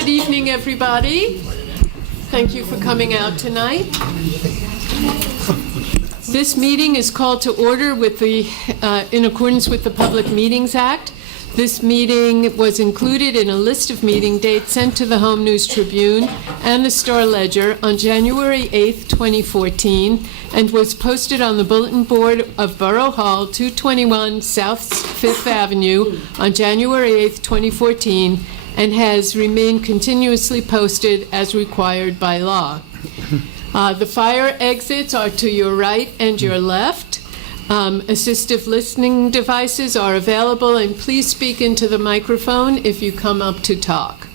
Good evening, everybody. Thank you for coming out tonight. This meeting is called to order in accordance with the Public Meetings Act. This meeting was included in a list of meeting dates sent to the Home News Tribune and the Star Ledger on January 8th, 2014, and was posted on the bulletin board of Borough Hall, 221 South 5th Avenue on January 8th, 2014, and has remained continuously posted as required by law. The fire exits are to your right and your left. Assistive listening devices are available, and please speak into the microphone if you come up to talk.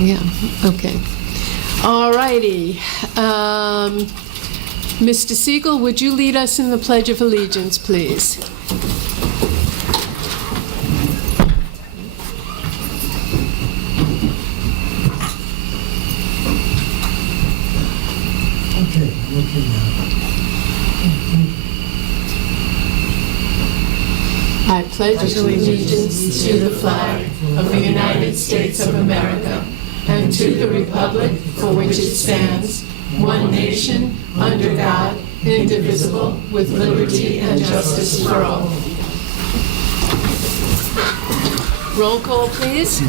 Yeah, okay. All righty. Mr. Siegel, would you lead us in the Pledge of Allegiance, please? I pledge allegiance to the flag of the United States of America and to the republic for which it stands, one nation, under God, indivisible, with liberty and justice for all. Roll call, please.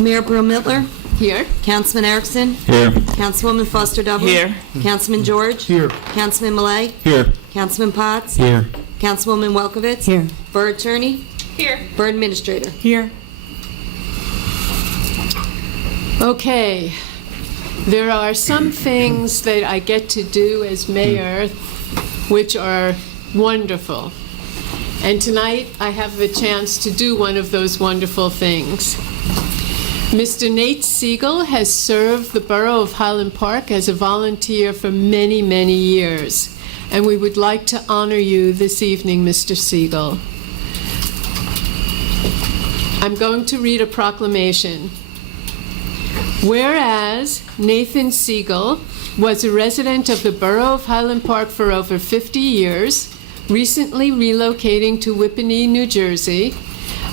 Mayor Borough-Mittler? Here. Councilman Erickson? Here. Councilwoman Foster Dublin? Here. Councilman George? Here. Councilman Millay? Here. Councilman Potts? Here. Councilwoman Welkowitz? Here. Borough Attorney? Here. Borough Administrator? Here. Okay. There are some things that I get to do as mayor which are wonderful. And tonight I have the chance to do one of those wonderful things. Mr. Nate Siegel has served the Borough of Highland Park as a volunteer for many, many years. And we would like to honor you this evening, Mr. Siegel. I'm going to read a proclamation. Whereas Nathan Siegel was a resident of the Borough of Highland Park for over 50 years, recently relocating to Whippany, New Jersey,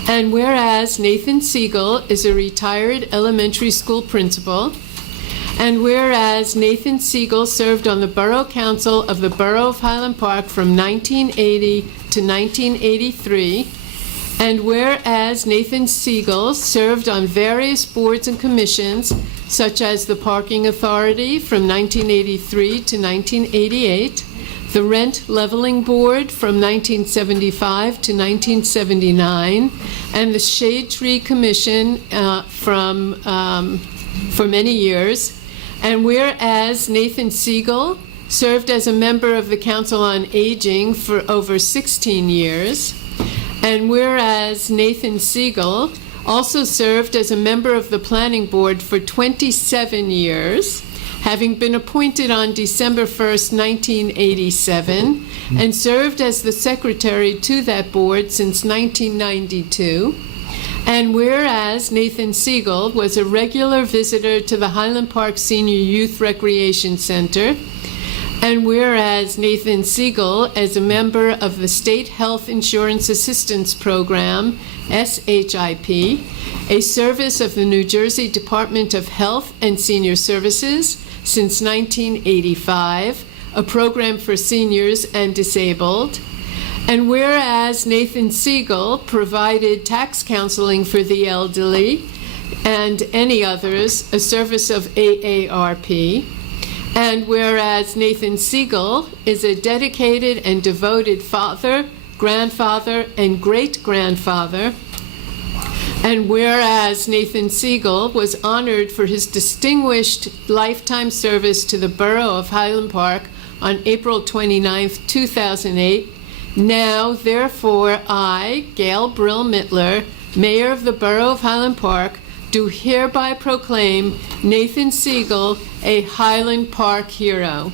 and whereas Nathan Siegel is a retired elementary school principal, and whereas Nathan Siegel served on the Borough Council of the Borough of Highland Park from 1980 to 1983, and whereas Nathan Siegel served on various boards and commissions, such as the Parking Authority from 1983 to 1988, the Rent Leveling Board from 1975 to 1979, and the Shade Tree Commission for many years. And whereas Nathan Siegel served as a member of the Council on Aging for over 16 years, and whereas Nathan Siegel also served as a member of the Planning Board for 27 years, having been appointed on December 1st, 1987, and served as the secretary to that board since 1992. And whereas Nathan Siegel was a regular visitor to the Highland Park Senior Youth Recreation Center, and whereas Nathan Siegel, as a member of the State Health Insurance Assistance Program, SHIP, a service of the New Jersey Department of Health and Senior Services since 1985, a program for seniors and disabled, and whereas Nathan Siegel provided tax counseling for the elderly and any others, a service of AARP, and whereas Nathan Siegel is a dedicated and devoted father, grandfather, and great-grandfather, and whereas Nathan Siegel was honored for his distinguished lifetime service to the Borough of Highland Park on April 29, 2008, now, therefore, I, Gail Brill-Mittler, Mayor of the Borough of Highland Park, do hereby proclaim Nathan Siegel a Highland Park hero.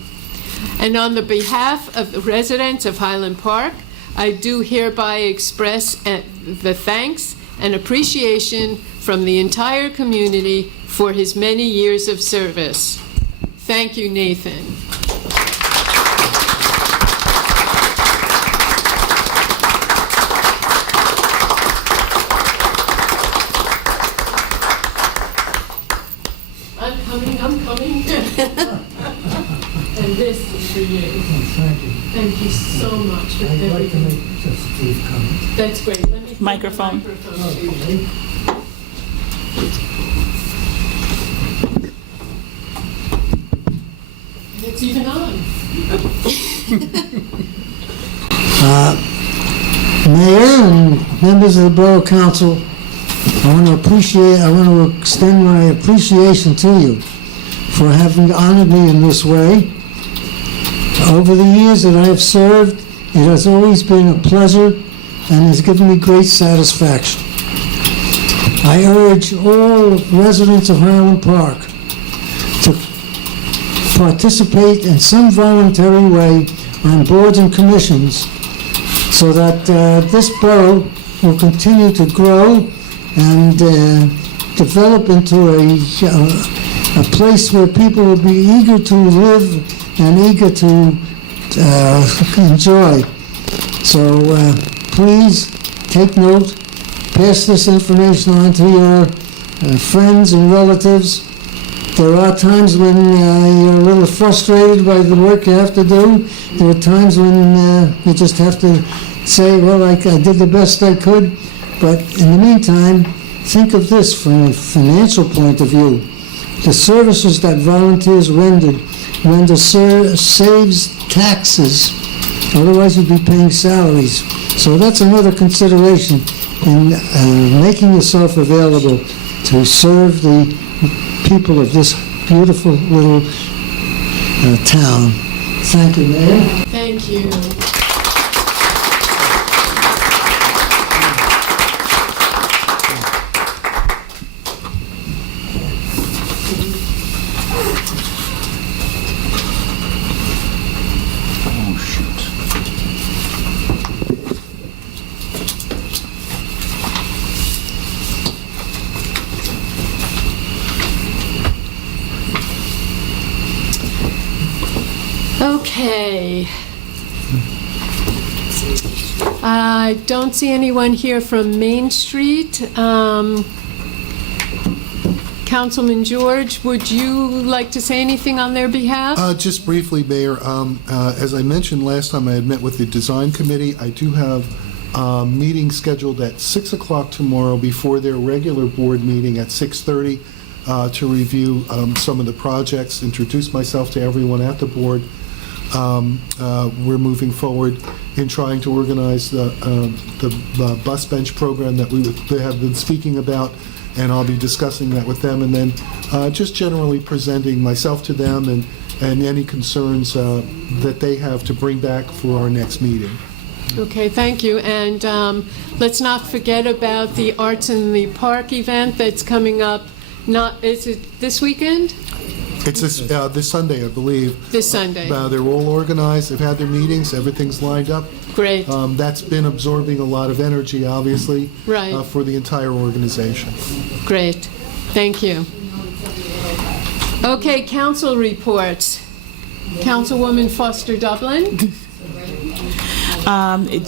And on the behalf of the residents of Highland Park, I do hereby express the thanks and appreciation from the entire community for his many years of service. Thank you, Nathan. I'm coming. And this is for you. Thank you. Thank you so much for I'd like to everything. make just a brief comment. That's great. Let me Microphone. microphone to you. Okay. It's even on. Mayor and members of the Borough Council, I want to extend my appreciation to you for having honored me in this way. Over the years that I have served, it has always been a pleasure and has given me great satisfaction. I urge all residents of Highland Park to participate in some voluntary way on boards and commissions so that this borough will continue to grow and develop into a place where people will be eager to live and eager to enjoy. So please take note, pass this information on to your friends and relatives. There are times when you're a little frustrated by the work you have to do. There are times when you just have to say, well, I did the best I could. But in the meantime, think of this from a financial point of view. The services that volunteers render saves taxes. Otherwise, you'd be paying salaries. So that's another consideration in making yourself available to serve the people of this beautiful little town. Thank you, Mayor. Thank you. Okay. I don't see anyone here from Main Street. Councilman George, would you like to say anything on their behalf? Just briefly, Mayor, as I mentioned last time I had met with the Design Committee, I do have a meeting scheduled at 6 o'clock tomorrow before their regular board meeting at 6:30 to review some of the projects, introduce myself to everyone at the board. We're moving forward in trying to organize the bus bench program that they have been speaking about, and I'll be discussing that with them, and then just generally presenting myself to them and any concerns that they have to bring back for our next meeting. Okay, thank you. And let's not forget about the Arts in the Park event that's coming up. Is it this weekend? It's this Sunday, I believe. This Sunday. They're all organized. They've had their meetings. Everything's lined up. Great. That's been absorbing a lot of energy, obviously, Right. For the entire organization. Great. Thank you. Okay, council reports. Councilwoman Foster Dublin.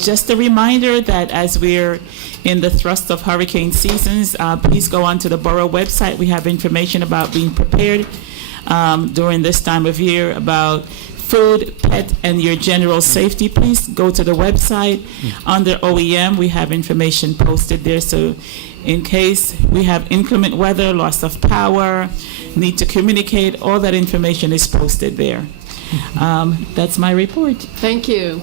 Just a reminder that as we're in the thrust of hurricane seasons, please go onto the Borough website. We have information about being prepared during this time of year about food, pet, and your general safety. Please go to the website. Under OEM, we have information posted there. So in case we have inclement weather, loss of power, need to communicate, all that information is posted there. That's my report. Thank you.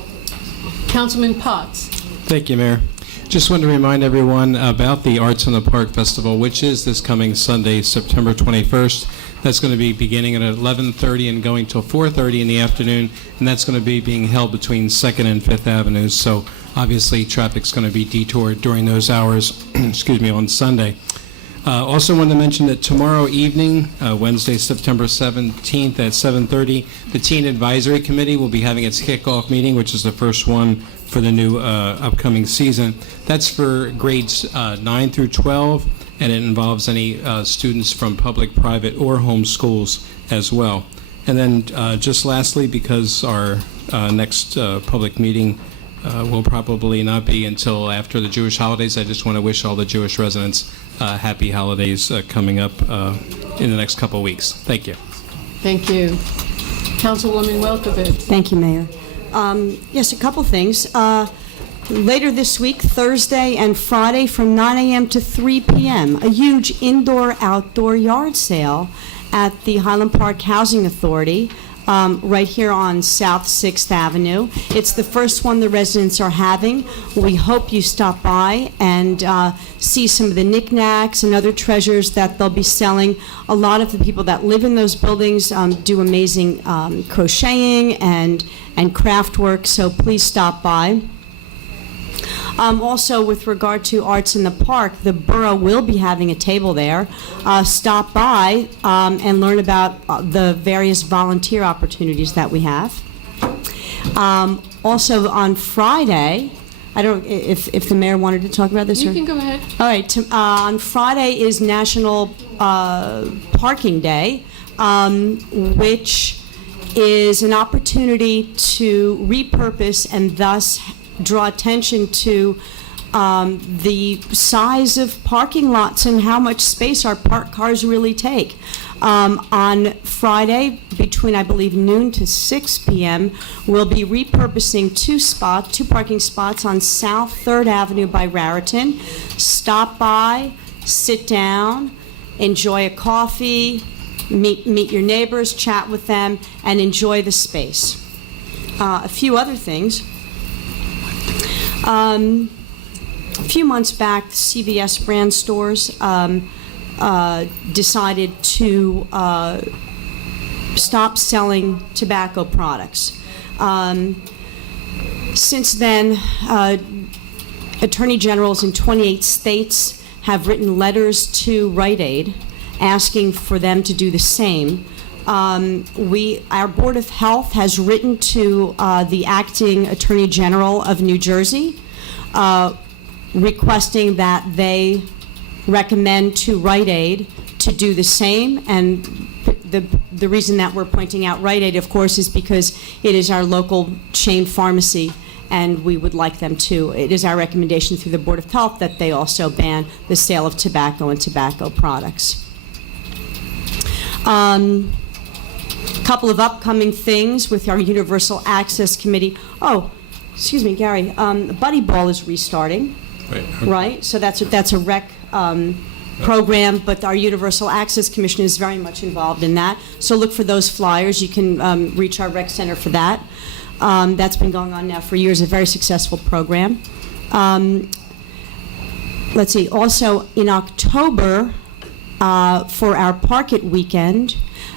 Councilman Potts. Thank you, Mayor. Just wanted to remind everyone about the Arts in the Park Festival, which is this coming Sunday, September 21st. That's going to be beginning at 11:30 and going till 4:30 in the afternoon, and that's going to be being held between 2nd and 5th Avenues. So obviously traffic's going to be detoured during those hours, excuse me, on Sunday. Also wanted to mention that tomorrow evening, Wednesday, September 17th at 7:30, the Teen Advisory Committee will be having its kickoff meeting, which is the first one for the new upcoming season. That's for grades 9 through 12, and it involves any students from public, private, or home schools as well. And then just lastly, because our next public meeting will probably not be until after the Jewish holidays, I just want to wish all the Jewish residents happy holidays coming up in the next couple of weeks. Thank you. Thank you. Councilwoman Welkowitz. Thank you, Mayor. Yes, a couple things. Later this week, Thursday and Friday from 9 a.m. to 3 p.m., a huge indoor-outdoor yard sale at the Highland Park Housing Authority, right here on South 6th Avenue. It's the first one the residents are having. We hope you stop by and see some of the knickknacks and other treasures that they'll be selling. A lot of the people that live in those buildings do amazing crocheting and craft work, so please stop by. Also, with regard to Arts in the Park, the Borough will be having a table there. Stop by and learn about the various volunteer opportunities that we have. Also, on Friday, I don't know if the mayor wanted to talk about this. You can go ahead. All right. On Friday is National Parking Day, which is an opportunity to repurpose and thus draw attention to the size of parking lots and how much space our parked cars really take. On Friday, between, I believe, noon to 6 p.m., we'll be repurposing two parking spots on South 3rd Avenue by Raritan. Stop by, sit down, enjoy a coffee, meet your neighbors, chat with them, and enjoy the space. A few other things. A few months back, the CVS brand stores decided to stop selling tobacco products. Since then, attorney generals in 28 states have written letters to Rite Aid asking for them to do the same. Our Board of Health has written to the acting Attorney General of New Jersey requesting that they recommend to Rite Aid to do the same. And the reason that we're pointing out Rite Aid, of course, is because it is our local chain pharmacy, and we would like them to. It is our recommendation through the Board of Health that they also ban the sale of tobacco and tobacco products. Couple of upcoming things with our Universal Access Committee. Oh, excuse me, Gary. Buddy Ball is restarting, right? So that's a rec program, but our Universal Access Commission is very much involved in that. So look for those flyers. You can reach our rec center for that. That's been going on now for years. A very successful program. Let's see. Also in October, for our Park It weekend,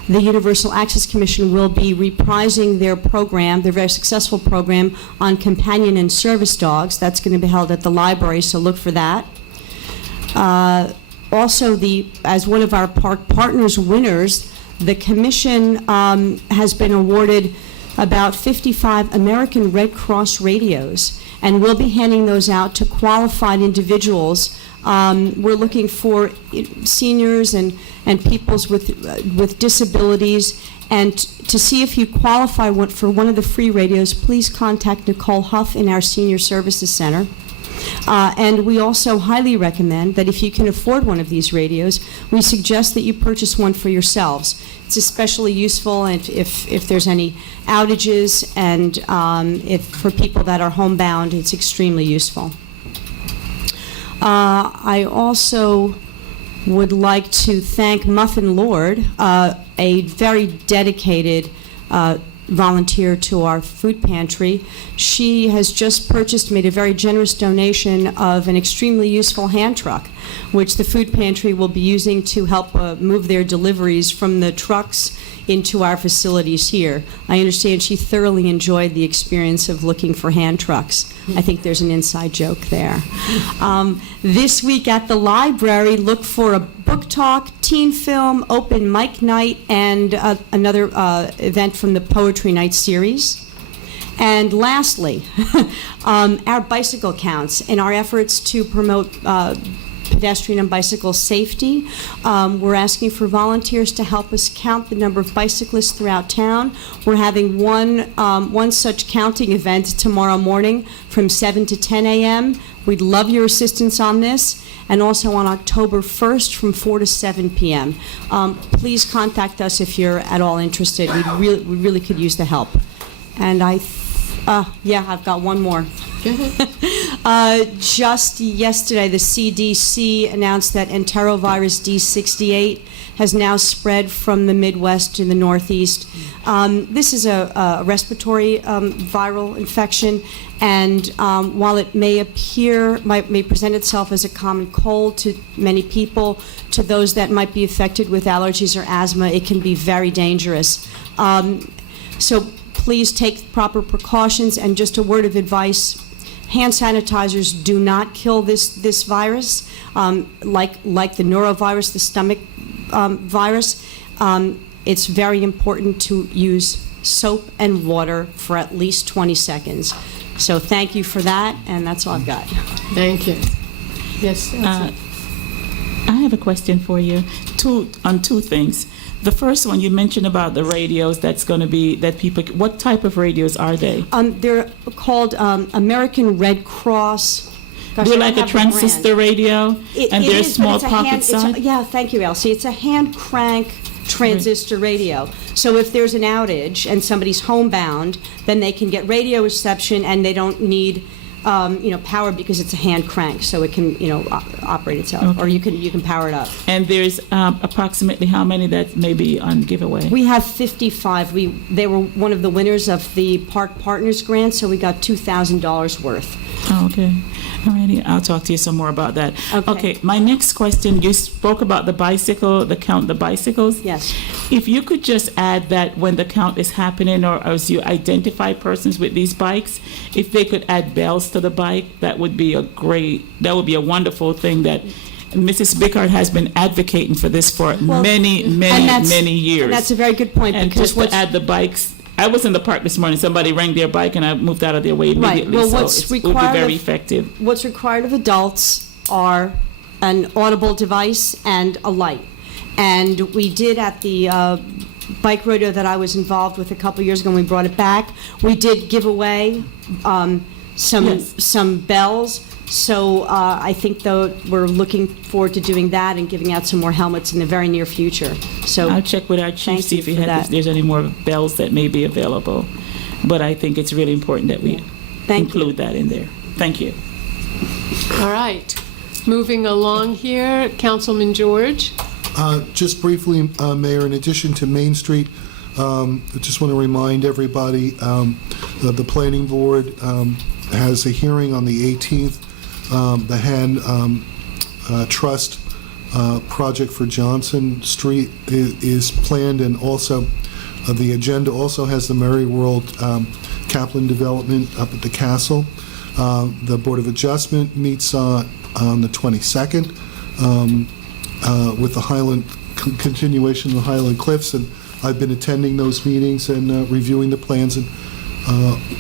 the Universal Access Commission will be reprising their program, their very successful program on companion and service dogs. That's going to be held at the library, so look for that. Also, as one of our Park Partners winners, the Commission has been awarded about 55 American Red Cross radios, and we'll be handing those out to qualified individuals. We're looking for seniors and peoples with disabilities, and to see if you qualify for one of the free radios, please contact Nicole Huff in our Senior Services Center. And we also highly recommend that if you can afford one of these radios, we suggest that you purchase one for yourselves. It's especially useful if there's any outages, and if for people that are homebound, it's extremely useful. I also would like to thank Muffin Lord, a very dedicated volunteer to our food pantry. She has just made a very generous donation of an extremely useful hand truck, which the food pantry will be using to help move their deliveries from the trucks into our facilities here. I understand she thoroughly enjoyed the experience of looking for hand trucks. I think there's an inside joke there. This week at the library, look for a book talk, teen film, open mic night, and another event from the Poetry Night series. And lastly, our bicycle counts. In our efforts to promote pedestrian and bicycle safety. We're asking for volunteers to help us count the number of bicyclists throughout town. We're having one such counting event tomorrow morning from 7 to 10 a.m. We'd love your assistance on this. And also on October 1st from 4 to 7 p.m. Please contact us if you're at all interested. We really could use the help. And I've got one more. Just yesterday, the CDC announced that enterovirus D68 has now spread from the Midwest to the Northeast. This is a respiratory viral infection, and while it may present itself as a common cold to many people, to those that might be affected with allergies or asthma, it can be very dangerous. So please take proper precautions, and just a word of advice. Hand sanitizers do not kill this virus, like the norovirus, the stomach virus. It's very important to use soap and water for at least 20 seconds. So thank you for that, and that's all I've got. Thank you. Yes. I have a question for you on two things. The first one, you mentioned about the radios that's going to be, that people, what type of radios are they? They're called American Red Cross. Gosh, They're like a transistor radio, and they're small pocket size? Yeah, thank you, Elsie. It's a hand crank transistor radio. So if there's an outage and somebody's homebound, then they can get radio reception, and they don't need power because it's a hand crank, so it can operate itself, okay. Or you can power it up. And there's approximately how many that may be on giveaway? We have 55. They were one of the winners of the Park Partners grant, so we got $2,000 worth. Oh, okay. Alrighty, I'll talk to you some more about that. Okay, my next question, you spoke about the count the bicycles. Yes. If you could just add that when the count is happening, or as you identify persons with these bikes, if they could add bells to the bike, that would be a wonderful thing that Mrs. Bickard has been advocating for this for many years. And that's a very good point. And because just to add the bikes, I was in the park this morning. Somebody rang their bike, and I moved out of their way immediately. Right. Well, so it would be very effective. What's required of adults are an audible device and a light. And we did at the bike rodeo that I was involved with a couple years ago, when we brought it back, we did give away some bells. So I think, though, we're looking forward to doing that and giving out some more helmets in the very near future. So I'll check with our chief, see if there's any more bells that may be available. But I think it's really important that we include that in there. Thank you. All right. Moving along here, Councilman George. Just briefly, Mayor, in addition to Main Street, I just want to remind everybody that the Planning Board has a hearing on the 18th. The Hand Trust project for Johnson Street is planned, and also the agenda also has the Mary World Kaplan development up at the Castle. The Board of Adjustment meets on the 22nd with the Highland continuation of the Highland Cliffs, and I've been attending those meetings and reviewing the plans, and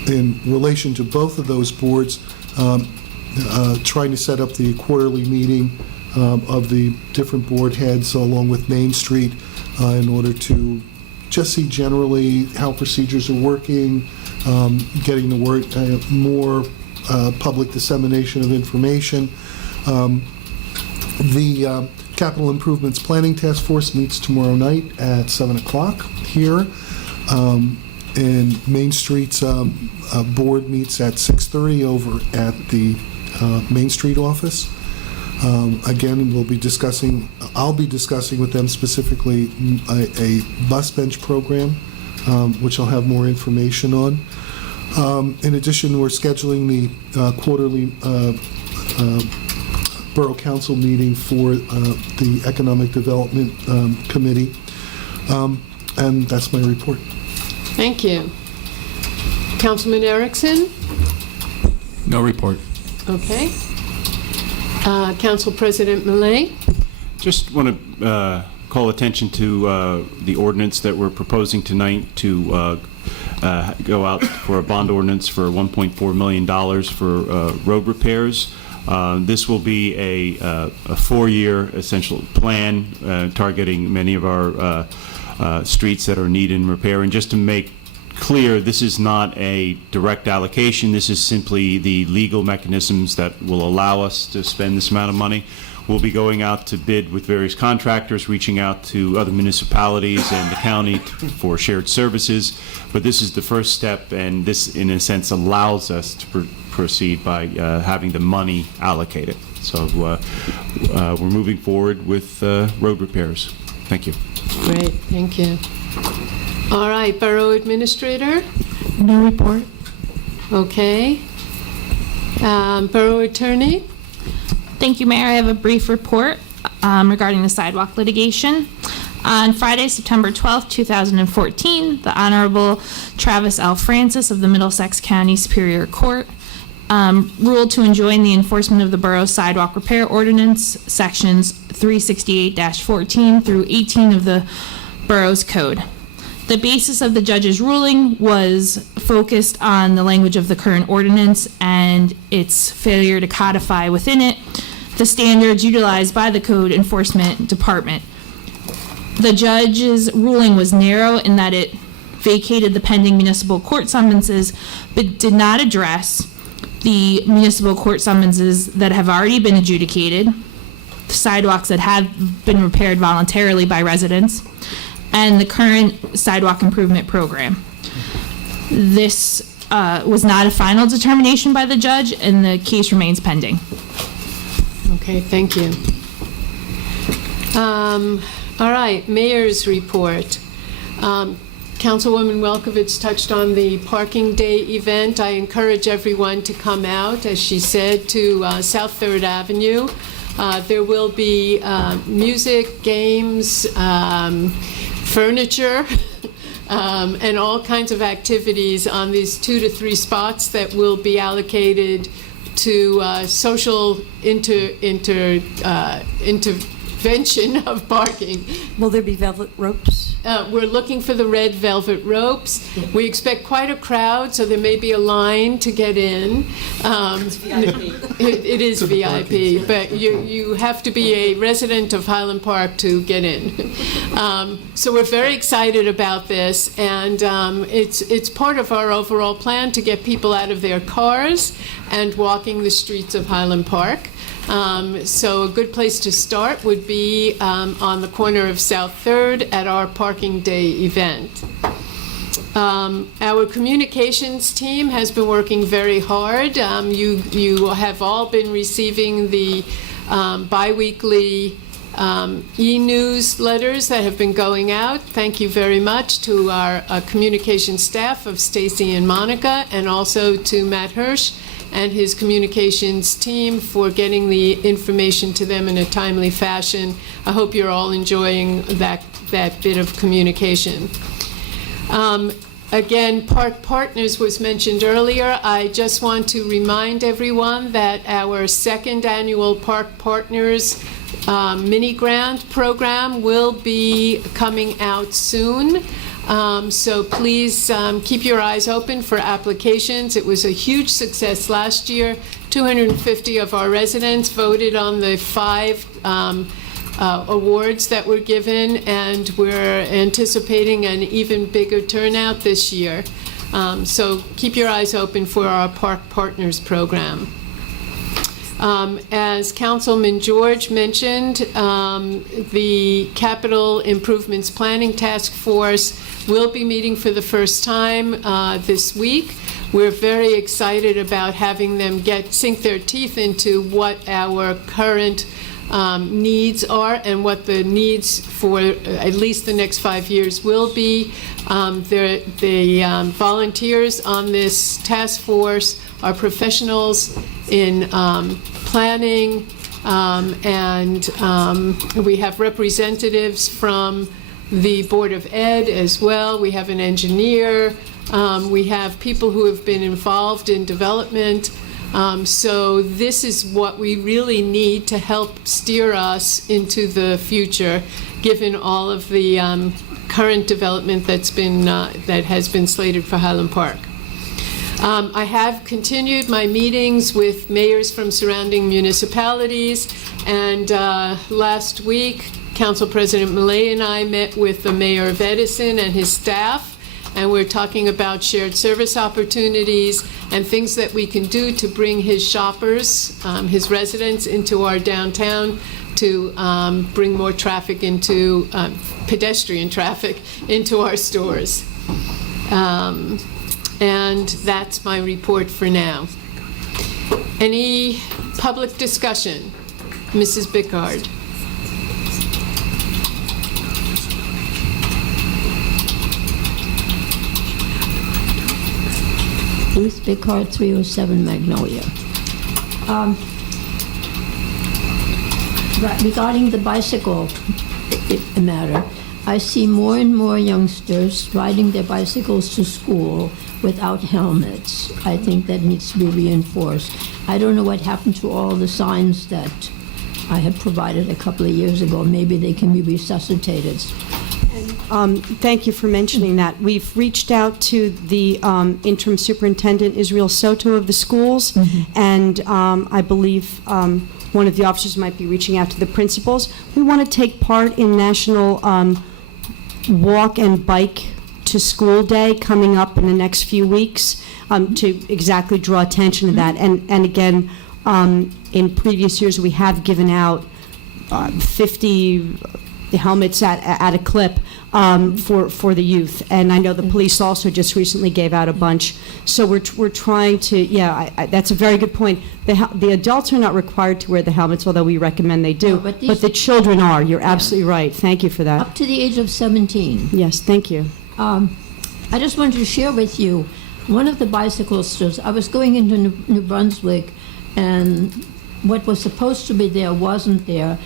in relation to both of those boards, trying to set up the quarterly meeting of the different board heads along with Main Street in order to just see generally how procedures are working, getting the word, more public dissemination of information. The Capital Improvements Planning Task Force meets tomorrow night at 7 o'clock here. And Main Street's board meets at 6:30 over at the Main Street office. Again, I'll be discussing with them specifically a bus bench program, which I'll have more information on. In addition, we're scheduling the quarterly Borough Council meeting for the Economic Development Committee. And that's my report. Thank you. Councilman Erickson? No report. Okay. Council President Millet? Just want to call attention to the ordinance that we're proposing tonight to go out for a bond ordinance for $1.4 million for road repairs. This will be a four-year essential plan targeting many of our streets that are needing repair. And just to make clear, this is not a direct allocation. This is simply the legal mechanisms that will allow us to spend this amount of money. We'll be going out to bid with various contractors, reaching out to other municipalities and the county for shared services. But this is the first step, and this, in a sense, allows us to proceed by having the money allocated. So we're moving forward with road repairs. Thank you. Great, thank you. All right, Borough Administrator? No report. Okay. Borough Attorney? Thank you, Mayor. I have a brief report regarding the sidewalk litigation. On Friday, September 12th, 2014, the Honorable Travis L. Francis of the Middlesex County Superior Court ruled to enjoin the enforcement of the borough's sidewalk repair ordinance, sections 368-14 through 18 of the borough's code. The basis of the judge's ruling was focused on the language of the current ordinance and its failure to codify within it the standards utilized by the Code Enforcement Department. The judge's ruling was narrow in that it vacated the pending municipal court summonses, but did not address the municipal court summonses that have already been adjudicated, sidewalks that have been repaired voluntarily by residents, and the current sidewalk improvement program. This was not a final determination by the judge, and the case remains pending. Okay, thank you. All right, Mayor's report. Councilwoman Welkowitz touched on the Parking Day event. I encourage everyone to come out, as she said, to South 3rd Avenue. There will be music, games, furniture, and all kinds of activities on these 2 to 3 spots that will be allocated to social intervention of parking. Will there be velvet ropes? We're looking for the red velvet ropes. We expect quite a crowd, so there may be a line to get in. It's VIP. It is VIP, but you have to be a resident of Highland Park to get in. So we're very excited about this, and it's part of our overall plan to get people out of their cars and walking the streets of Highland Park. So a good place to start would be on the corner of South 3rd at our Parking Day event. Our communications team has been working very hard. You have all been receiving the bi-weekly e-newsletters that have been going out. Thank you very much to our communication staff of Stacy and Monica, and also to Matt Hirsch and his communications team for getting the information to them in a timely fashion. I hope you're all enjoying that bit of communication. Again, Park Partners was mentioned earlier. I just want to remind everyone that our second annual Park Partners mini grant program will be coming out soon. So please keep your eyes open for applications. It was a huge success last year. 250 of our residents voted on the 5 awards that were given, and we're anticipating an even bigger turnout this year. So keep your eyes open for our Park Partners program. As Councilman George mentioned, the Capital Improvements Planning Task Force will be meeting for the first time this week. We're very excited about having them sink their teeth into what our current needs are and what the needs for at least the next 5 years will be. The volunteers on this task force are professionals in planning, and we have representatives from the Board of Ed as well. We have an engineer. We have people who have been involved in development. So this is what we really need to help steer us into the future, given all of the current development that has been slated for Highland Park. I have continued my meetings with mayors from surrounding municipalities, and last week, Council President Millay and I met with the mayor of Edison and his staff, and we're talking about shared service opportunities and things that we can do to bring his shoppers, his residents, into our downtown to bring more traffic into, pedestrian traffic, into our stores. And that's my report for now. Any public discussion? Mrs. Bickard. Ruth Bickard, 307 Magnolia. Regarding the bicycle matter, I see more and more youngsters riding their bicycles to school without helmets. I think that needs to be reinforced. I don't know what happened to all the signs that I had provided a couple of years ago. Maybe they can be resuscitated. Thank you for mentioning that. We've reached out to the interim superintendent, Israel Soto, of the schools, and I believe one of the officers might be reaching out to the principals. We want to take part in National Walk and Bike to School Day coming up in the next few weeks to exactly draw attention to that. And again, in previous years, we have given out 50 helmets at a clip for the youth. And I know the police also just recently gave out a bunch. So we're trying to, that's a very good point. The adults are not required to wear the helmets, although we recommend they do. No, but the children are. You're absolutely right. Thank you for that. Up to the age of 17. Yes, thank you. I just wanted to share with you, one of the bicycle stores, I was going into New Brunswick, and what was supposed to be there wasn't there,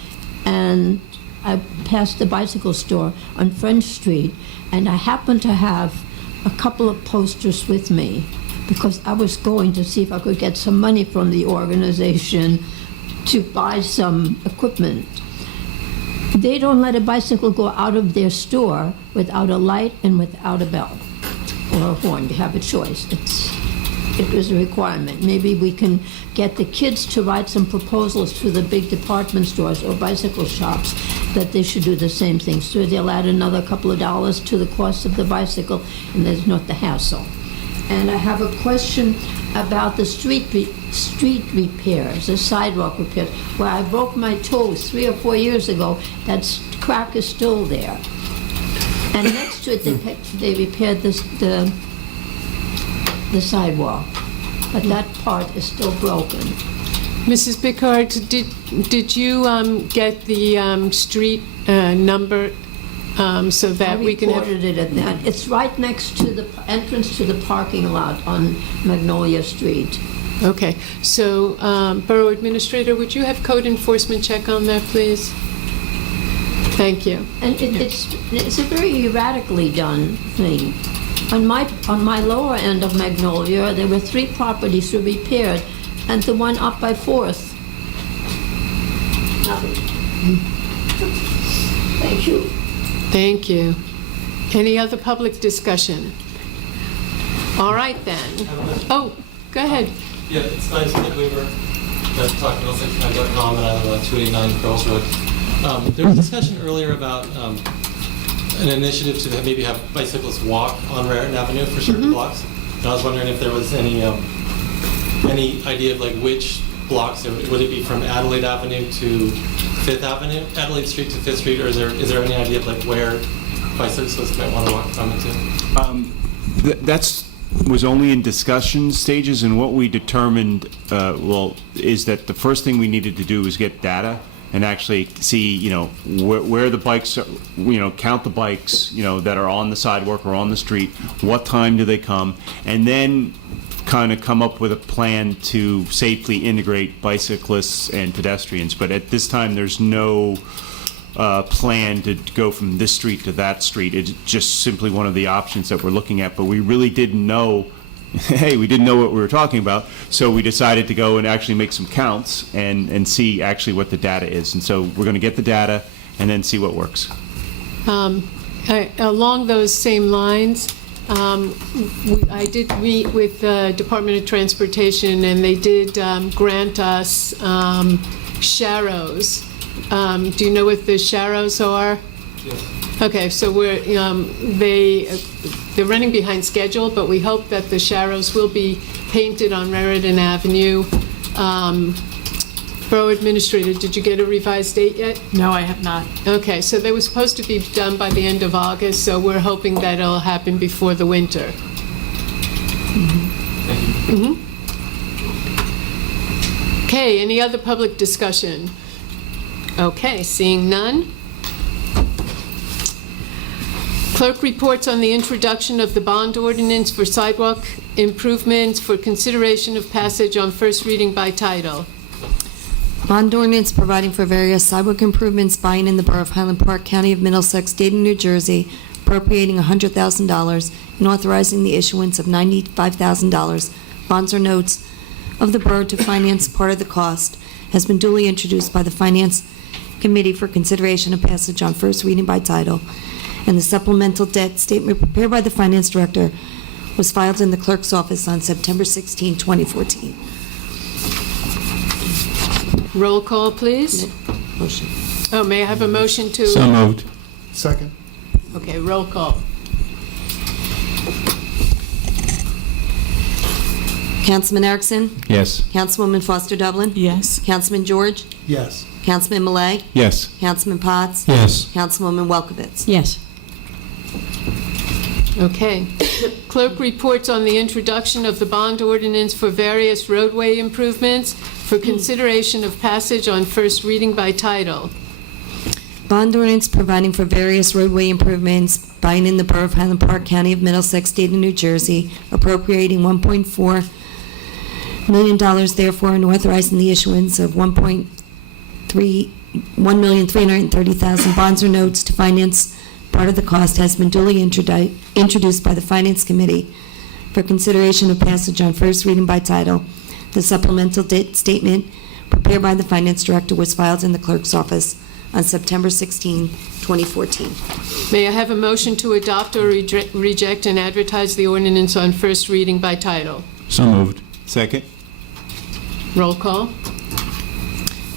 and I passed the bicycle store on French Street, and I happened to have a couple of posters with me because I was going to see if I could get some money from the organization to buy some equipment. They don't let a bicycle go out of their store without a light and without a bell or a horn. You have a choice. It was a requirement. Maybe we can get the kids to write some proposals to the big department stores or bicycle shops that they should do the same thing. So they'll add another couple of dollars to the cost of the bicycle, and there's not the hassle. And I have a question about the street repairs, the sidewalk repairs. Where I broke my toes 3 or 4 years ago, that crack is still there. And next to it, they repaired the sidewalk, but that part is still broken. Mrs. Bickard, did you get the street number so that we can have... I reported it at that. It's right next to the entrance to the parking lot on Magnolia Street. Okay, so Borough Administrator, would you have code enforcement check on that, please? Thank you. And it's a very erratically done thing. On my lower end of Magnolia, there were 3 properties were repaired, and the one up by 4th. Nothing. Thank you. Thank you. Any other public discussion? All right, then. Oh, go ahead. Yeah, it's nice that we were talking about 69.com and I live on 289 Curls Road. There was discussion earlier about an initiative to maybe have bicyclists walk on Raritan Avenue for certain blocks. And I was wondering if there was any idea of like which blocks, would it be from Adelaide Avenue to 5th Avenue, Adelaide Street to 5th Street, or is there any idea of like where bicyclists might want to walk from and to? That's was only in discussion stages, and what we determined, is that the first thing we needed to do was get data and actually see, where the bikes are, count the bikes, that are on the sidewalk or on the street, what time do they come, and then kind of come up with a plan to safely integrate bicyclists and pedestrians. But at this time, there's no plan to go from this street to that street. It's just simply one of the options that we're looking at, but we really didn't know we didn't know what we were talking about, so we decided to go and actually make some counts and see actually what the data is. And so we're going to get the data and then see what works. Along those same lines, I did meet with the Department of Transportation, and they did grant us sharrows. Do you know what the sharrows are? Yes. Okay, so they're running behind schedule, but we hope that the sharrows will be painted on Raritan Avenue. Borough Administrator, did you get a revised date yet? No, I have not. Okay, so they were supposed to be done by the end of August, so we're hoping that it'll happen before the winter. Okay, any other public discussion? Okay, seeing none. Clerk reports on the introduction of the bond ordinance for sidewalk improvements for consideration of passage on first reading by title. Bond ordinance providing for various sidewalk improvements by and in the Borough of Highland Park, County of Middlesex, State of New Jersey, appropriating $100,000 and authorizing the issuance of $95,000 bonds or notes of the borough to finance part of the cost, has been duly introduced by the Finance Committee for consideration of passage on first reading by title, and the supplemental debt statement prepared by the Finance Director was filed in the Clerk's office on September 16, 2014. Roll call, please. Motion. Oh, may I have a motion to? So moved. Second. Okay, roll call. Councilman Erickson? Yes. Councilwoman Foster Dublin? Yes. Councilman George? Yes. Councilman Malay? Yes. Councilman Potts? Yes. Councilwoman Welkowitz? Yes. Okay. Clerk reports on the introduction of the bond ordinance for various roadway improvements for consideration of passage on first reading by title. Bond ordinance providing for various roadway improvements by and in the Borough of Highland Park, County of Middlesex, State of New Jersey, appropriating $1.4 million therefore, and authorizing the issuance of $1,330,000 bonds or notes to finance part of the cost, has been duly introduced by the Finance Committee for consideration of passage on first reading by title. The supplemental debt statement prepared by the Finance Director was filed in the Clerk's office on September 16, 2014. May I have a motion to adopt or reject and advertise the ordinance on first reading by title? So moved. Second? Roll call.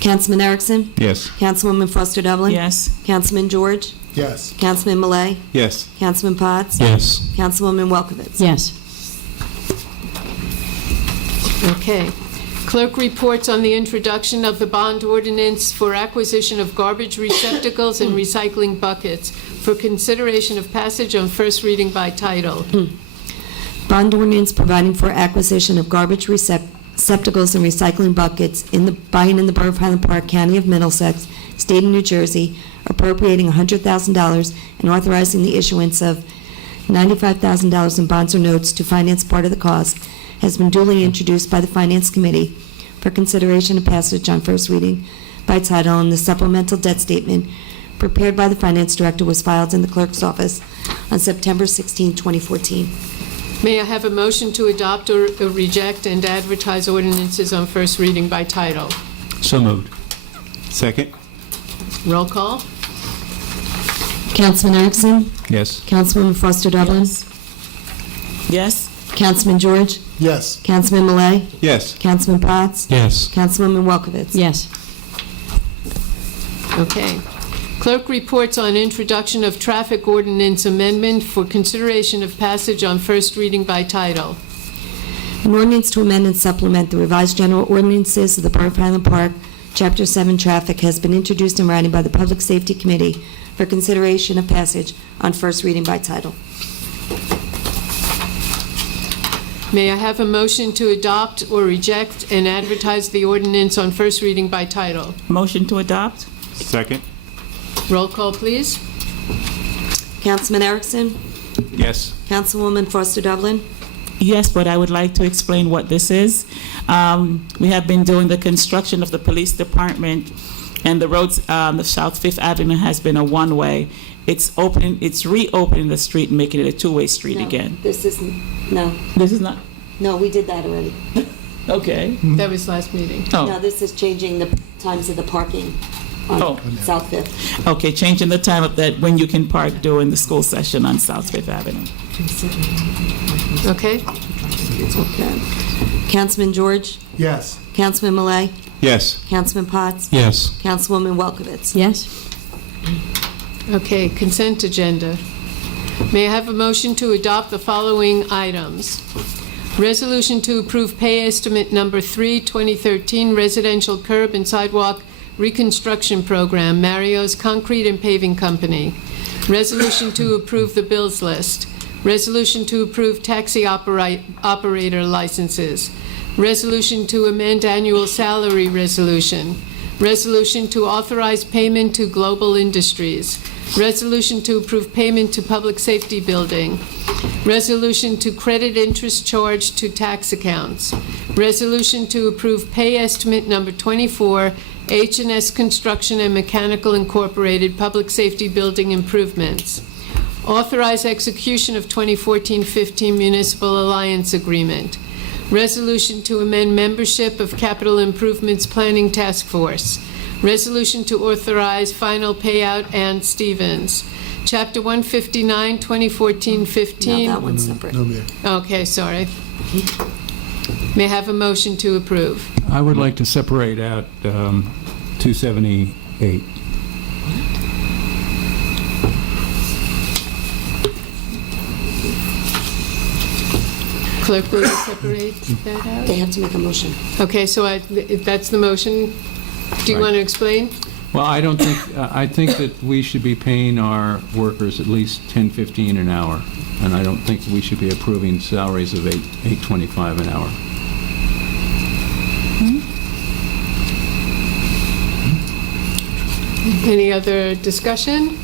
Councilman Erickson? Yes. Councilwoman Foster Dublin? Yes. Councilman George? Yes. Councilman Malay? Yes. Councilman Potts? Yes. Councilwoman Welkowitz? Yes. Okay. Clerk reports on the introduction of the bond ordinance for acquisition of garbage receptacles and recycling buckets for consideration of passage on first reading by title. Bond ordinance providing for acquisition of garbage receptacles and recycling buckets by and in the Borough of Highland Park, County of Middlesex, State of New Jersey, appropriating $100,000 and authorizing the issuance of $95,000 in bonds or notes to finance part of the cost, has been duly introduced by the Finance Committee for consideration of passage on first reading by title, and the supplemental debt statement prepared by the Finance Director was filed in the Clerk's office on September 16, 2014. May I have a motion to adopt or reject and advertise ordinances on first reading by title? So moved. Second? Roll call. Councilman Erickson? Yes. Councilwoman Foster Dublin? Yes. Councilman George? Yes. Councilman Malay? Yes. Councilman Potts? Yes. Councilwoman Welkowitz? Yes. Okay. Clerk reports on introduction of traffic ordinance amendment for consideration of passage on first reading by title. An ordinance to amend and supplement the revised general ordinances of the Borough of Highland Park, Chapter 7 Traffic, has been introduced in writing by the Public Safety Committee for consideration of passage on first reading by title. May I have a motion to adopt or reject and advertise the ordinance on first reading by title? Motion to adopt? Second? Roll call, please. Councilman Erickson? Yes. Councilwoman Foster Dublin? Yes, but I would like to explain what this is. We have been doing the construction of the police department, and the roads, the South Fifth Avenue has been a one-way. It's reopening the street and making it a two-way street again. This isn't, no. This is not, No, we did that already. okay. That was last meeting. No, Oh, this is changing the times of the parking. on South Fifth. Okay, changing the time of that, when you can park during the school session on South Fifth Avenue. Okay? Okay. Councilman George? Yes. Councilman Malay? Yes. Councilman Potts? Yes. Councilwoman Welkowitz? Yes? Okay, consent agenda. May I have a motion to adopt the following items? Resolution to approve pay estimate number 3, 2013, residential curb and sidewalk reconstruction program, Mario's Concrete and Paving Company. Resolution to approve the bills list. Resolution to approve taxi operator licenses. Resolution to amend annual salary resolution. Resolution to authorize payment to Global Industries. Resolution to approve payment to Public Safety Building. Resolution to credit interest charged to tax accounts. Resolution to approve pay estimate number 24, H&S Construction and Mechanical Incorporated Public Safety Building Improvements. Authorize execution of 2014-15 Municipal Alliance Agreement. Resolution to amend membership of Capital Improvements Planning Task Force. Resolution to authorize final payout and Stevens. Chapter 159, 2014-15. No, that one's separate. No, Mayor. Okay, sorry. May I have a motion to approve? I would like to separate out 278. Clerk, will you separate that out? They have to make a motion. Okay, so if that's the motion, do you Right. want to explain? Well, I don't think, I think that we should be paying our workers at least $10.15 an hour, and I don't think we should be approving salaries of $8.25 an hour. Any other discussion?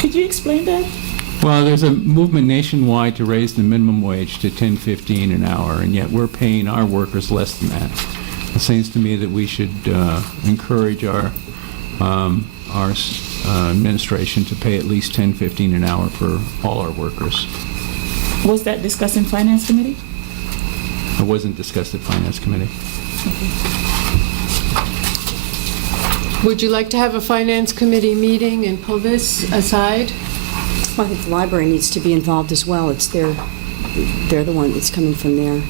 Could you explain that? Well, there's a movement nationwide to raise the minimum wage to $10.15 an hour, and yet we're paying our workers less than that. It seems to me that we should encourage our administration to pay at least $10.15 an hour for all our workers. Was that discussed in Finance Committee? It wasn't discussed at Finance Committee. Would you like to have a Finance Committee meeting and pull this aside? Well, I think the library needs to be involved as well. It's they're the one that's coming from their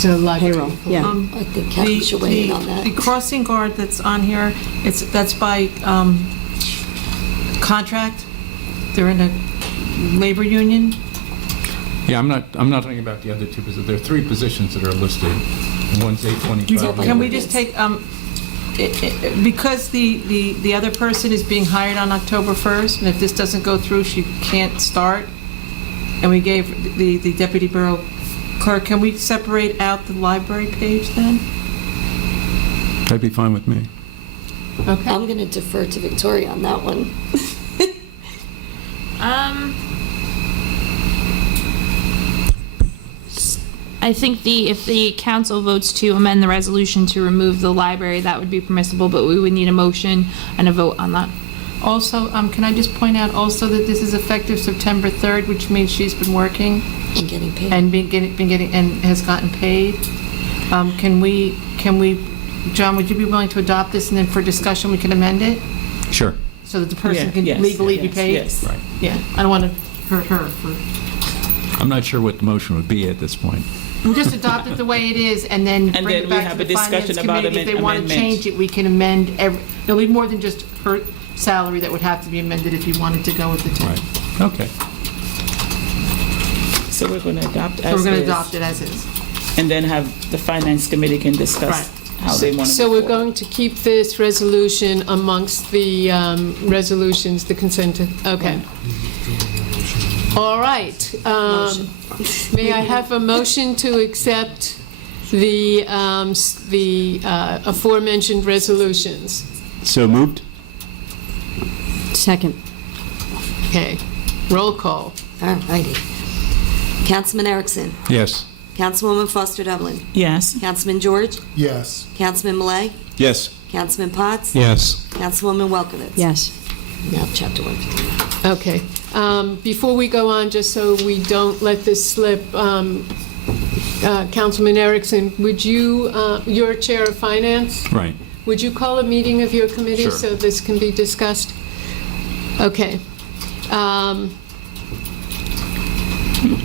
So library. payroll. Yeah. I think Kathy should weigh in on that. The crossing guard that's on here, that's by contract. They're in a labor union. Yeah, I'm not talking about the other two positions. There are three positions that are listed. And one's $8.25. Can we just take, because the other person is being hired on October 1st, and if this doesn't go through, she can't start, and we gave the deputy borough clerk, can we separate out the library page then? That'd be fine with me. Okay. I'm going to defer to Victoria on that one. I think if the council votes to amend the resolution to remove the library, that would be permissible, but we would need a motion and a vote on that. Also, can I just point out also that this is effective September 3rd, which means she's been working And getting paid. and been getting and has gotten paid. Can we, John, would you be willing to adopt this, and then for discussion, we can amend it? Sure. So that the person Yeah, can yes, legally be yes, paid? yes. Right. Yeah, I don't want to hurt her for... I'm not sure what the motion would be at this point. We'll just adopt it the way it is, and then And bring then it we back have to a the finance discussion about committee. If they want to amendment. change it, we can amend it'll be more than just her salary that would have to be amended if you wanted to go with the 10. Right. Okay. So we're going to adopt as So we're going to is, adopt it as is. and then have the Finance Committee can discuss how they want to So move we're forward. going to keep this resolution amongst the resolutions, the consent, okay. All right. May I have a motion to accept the aforementioned resolutions? So moved? Second. Okay. Roll call. All righty. Councilman Erickson. Yes. Councilwoman Foster Dublin. Yes. Councilman George. Yes. Councilman Malay. Yes. Councilman Potts. Yes. Councilwoman Welkowitz. Yes. Now, Chapter 159. Okay. Before we go on, just so we don't let this slip, Councilman Erickson, would you, you're Chair of Finance? Right. Would you call a meeting of your committee Sure. so this can be discussed? Okay.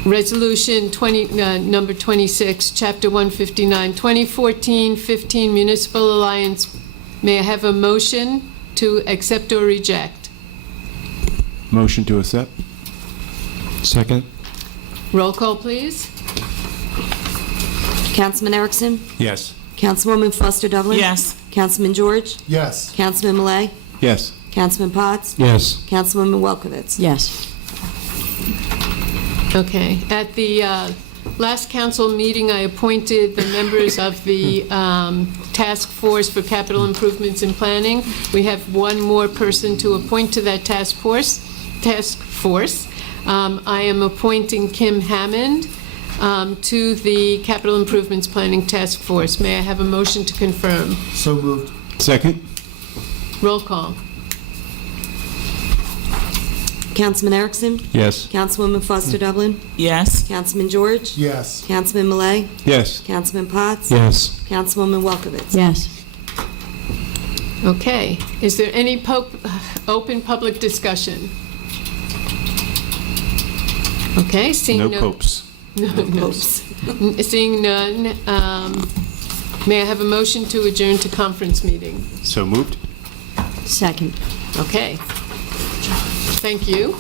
Resolution number 26, Chapter 159, 2014-15 Municipal Alliance. May I have a motion to accept or reject? Motion to accept? Second? Roll call, please. Councilman Erickson? Yes. Councilwoman Foster Dublin? Yes. Councilman George? Yes. Councilman Malay? Yes. Councilman Potts? Yes. Councilwoman Welkowitz? Yes. Okay. At the last council meeting, I appointed the members of the task force for capital improvements and planning. We have one more person to appoint to that task force. I am appointing Kim Hammond to the capital improvements planning task force. May I have a motion to confirm? So moved. Second? Roll call. Councilman Erickson? Yes. Councilwoman Foster Dublin? Yes. Councilman George? Yes. Councilman Malay? Yes. Councilman Potts? Yes. Councilwoman Welkowitz? Yes. Okay. Is there any open public discussion? Okay, seeing No no... popes. No. Seeing none, may I have a motion to adjourn to conference meeting? So moved? Second. Okay. Thank you.